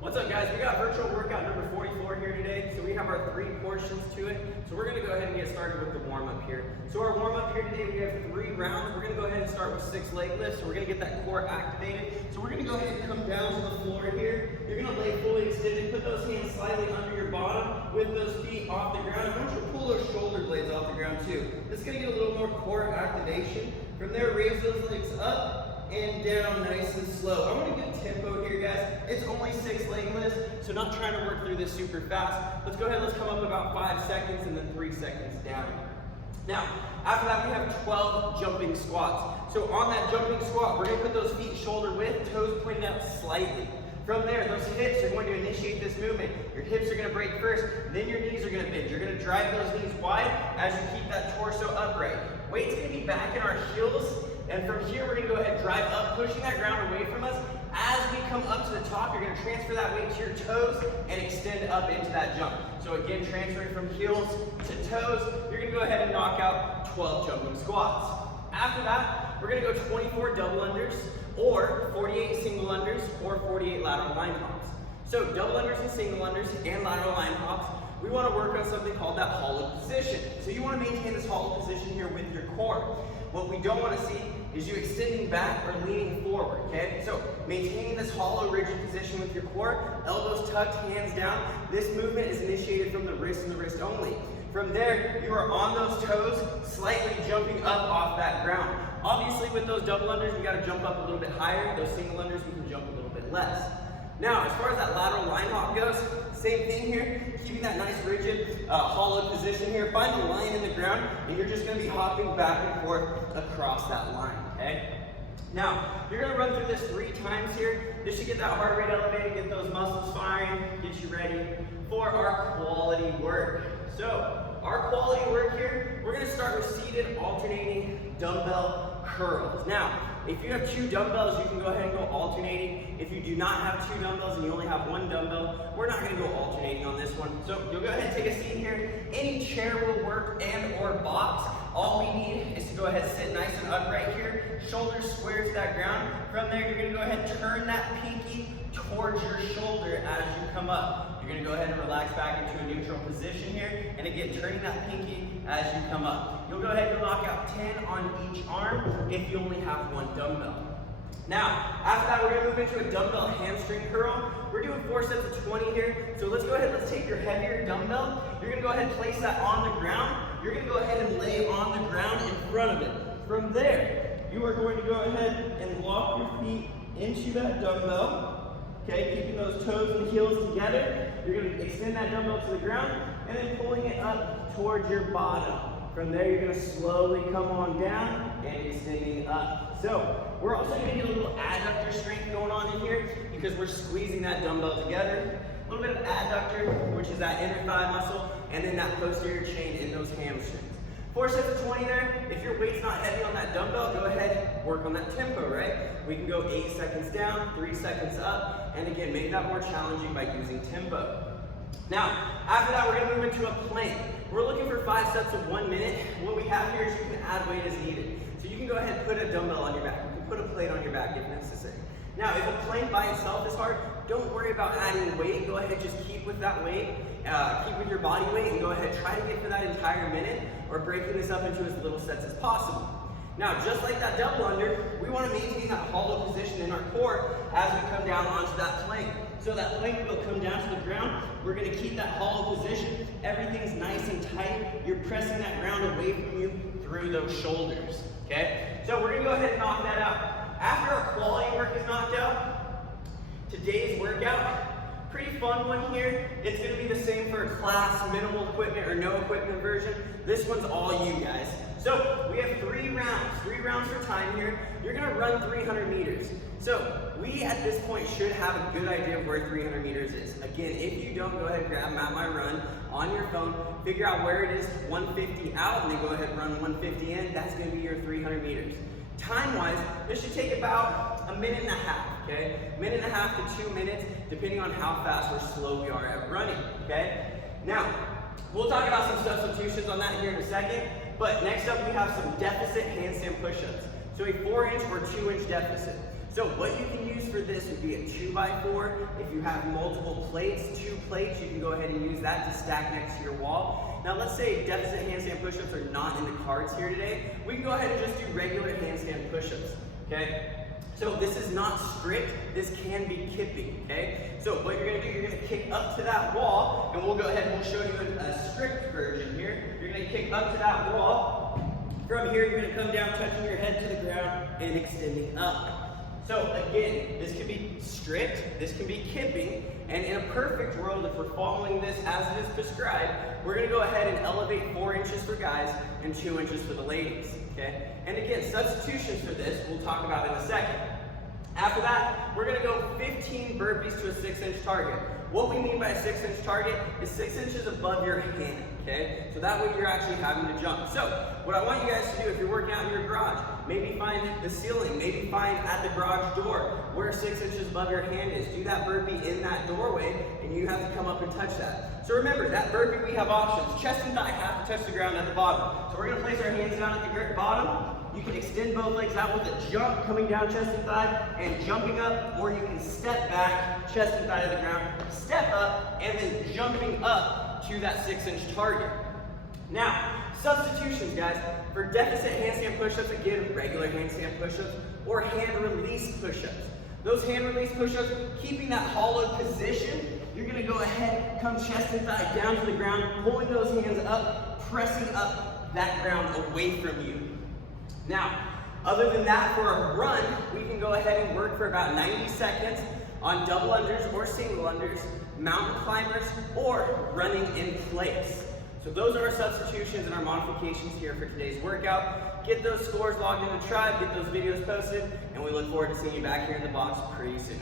What's up, guys? We got virtual workout number 44 here today. So we have our 3 portions to it. So we're gonna go ahead and get started with the warm-up here. So our warm-up here today, we have 3 rounds. We're gonna go ahead and start with 6 leg lifts. So we're gonna get that core activated. So we're gonna go ahead and come down to the floor here. You're gonna lay fully extended. Put those hands slightly under your bottom with those feet off the ground. I want you to pull those shoulder blades off the ground too. It's gonna get a little more core activation. From there, raise those legs up and down nice and slow. I want a good tempo here, guys. It's only 6 leg lifts, so not trying to work through this super fast. Let's go ahead, let's come up about 5 seconds and then 3 seconds down. Now, after that, we have 12 jumping squats. So on that jumping squat, we're gonna put those feet shoulder width, toes pointed out slightly. From there, those hips are going to initiate this movement. Your hips are gonna break first, then your knees are gonna bend. You're gonna drive those knees wide as you keep that torso upright. Weight's gonna be back in our heels, and from here, we're gonna go ahead and drive up, pushing that ground away from us. As we come up to the top, you're gonna transfer that weight to your toes and extend up into that jump. So again, transferring from heels to toes, you're gonna go ahead and knock out 12 jumping squats. After that, we're gonna go 24 double unders, or 48 single unders, or 48 lateral line hops. So double unders and single unders and lateral line hops, we wanna work on something called that hollow position. So you wanna maintain this hollow position here with your core. What we don't wanna see is you extending back or leaning forward, okay? So maintaining this hollow, rigid position with your core, elbows tucked, hands down. This movement is initiated from the wrist and the wrist only. From there, you are on those toes, slightly jumping up off that ground. Obviously, with those double unders, we gotta jump up a little bit higher. Those single unders, we can jump a little bit less. Now, as far as that lateral line hop goes, same thing here, keeping that nice rigid, hollow position here. Find a line in the ground, and you're just gonna be hopping back and forth across that line, okay? Now, you're gonna run through this 3 times here. This should get that heart rate elevated, get those muscles firing, get you ready for our quality work. So, our quality work here, we're gonna start with seated alternating dumbbell curls. Now, if you have 2 dumbbells, you can go ahead and go alternating. If you do not have 2 dumbbells and you only have 1 dumbbell, we're not gonna go alternating on this one. So you'll go ahead and take a seat here. Any chair will work and or box. All we need is to go ahead and sit nice and upright here. Shoulders square to that ground. From there, you're gonna go ahead and turn that pinky towards your shoulder as you come up. You're gonna go ahead and relax back into a neutral position here. And again, turning that pinky as you come up. You'll go ahead and knock out 10 on each arm if you only have 1 dumbbell. Now, after that, we're gonna move into a dumbbell hamstring curl. We're doing 4 sets of 20 here. So let's go ahead, let's take your heavier dumbbell. You're gonna go ahead and place that on the ground. You're gonna go ahead and lay on the ground in front of it. From there, you are going to go ahead and lock your feet into that dumbbell. Okay, keeping those toes and heels together. You're gonna extend that dumbbell to the ground and then pulling it up towards your bottom. From there, you're gonna slowly come on down and extending up. So, we're also gonna get a little adductor strength going on in here because we're squeezing that dumbbell together. A little bit of adductor, which is that inner thigh muscle, and then that posterior chain in those hamstrings. 4 sets of 20 there. If your weight's not heavy on that dumbbell, go ahead, work on that tempo, right? We can go 8 seconds down, 3 seconds up, and again, make that more challenging by using tempo. Now, after that, we're gonna move into a plank. We're looking for 5 sets of 1 minute. What we have here is you can add weight as needed. So you can go ahead and put a dumbbell on your back. You can put a plate on your back if necessary. Now, if a plank by itself is hard, don't worry about adding weight. Go ahead, just keep with that weight. Keep with your body weight and go ahead, try to get for that entire minute or breaking this up into as little sets as possible. Now, just like that double under, we want to maintain that hollow position in our core as we come down onto that plank. So that plank will come down to the ground. We're going to keep that hollow position. Everything's nice and tight. You're pressing that ground away from you through those shoulders. Okay? So we're going to go ahead and knock that out. After our quality work is knocked out, today's workout, pretty fun one here. It's going to be the same for a class, minimal equipment or no equipment version. This one's all you guys. So we have 3 rounds for time here. You're gonna run 300 meters. So we at this point should have a good idea of where 300 meters is. Again, if you don't, go ahead and grab Map My Run on your phone, figure out where it is, 150 out, and then go ahead and run 150 in. That's gonna be your 300 meters. Time-wise, this should take about a minute and a half, okay? Minute and a half to 2 minutes, depending on how fast or slow we are at running, okay? Now, we'll talk about some substitutions on that here in a second. But next up, we have some deficit handstand push-ups. So a 4-inch or 2-inch deficit. So what you can use for this would be a 2x4. If you have multiple plates, 2 plates, you can go ahead and use that to stack next to your wall. Now let's say deficit handstand push-ups are not in the cards here today. We can go ahead and just do regular handstand push-ups, okay? So this is not strict, this can be kipping, okay? So what you're gonna do, you're gonna kick up to that wall, and we'll go ahead and we'll show you a strict version here. You're gonna kick up to that wall. From here, you're gonna come down, touching your head to the ground, and extending up. So again, this can be strict, this can be kipping, and in a perfect world, if we're following this as it is prescribed, we're gonna go ahead and elevate 4 inches for guys and 2 inches for the ladies, okay? And again, substitutions for this, we'll talk about in a second. After that, we're gonna go 15 burpees to a 6-inch target. What we mean by a 6-inch target is 6 inches above your hand, okay? So that way you're actually having to jump. So what I want you guys to do, if you're working out in your garage, maybe find the ceiling, maybe find at the garage door where 6 inches above your hand is. Do that burpee in that doorway, and you have to come up and touch that. So remember, that burpee, we have options. Chest and thigh have to touch the ground at the bottom. So we're gonna place our hands down at the bottom. You can extend both legs out with a jump, coming down chest and thigh, and jumping up, or you can step back, chest and thigh to the ground, step up, and then jumping up to that 6-inch target. Now, substitutions, guys. For deficit handstand push-ups, again, regular handstand push-ups, or hand release push-ups. Those hand release push-ups, keeping that hollow position, you're gonna go ahead, come chest and thigh down to the ground, pulling those hands up, pressing up that ground away from you. Now, other than that, for a run, we can go ahead and work for about 90 seconds on double unders or single unders, mountain climbers, or running in place. So those are our substitutions and our modifications here for today's workout. Get those scores logged into TRIIB, get those videos posted, and we look forward to seeing you back here in the box pretty soon.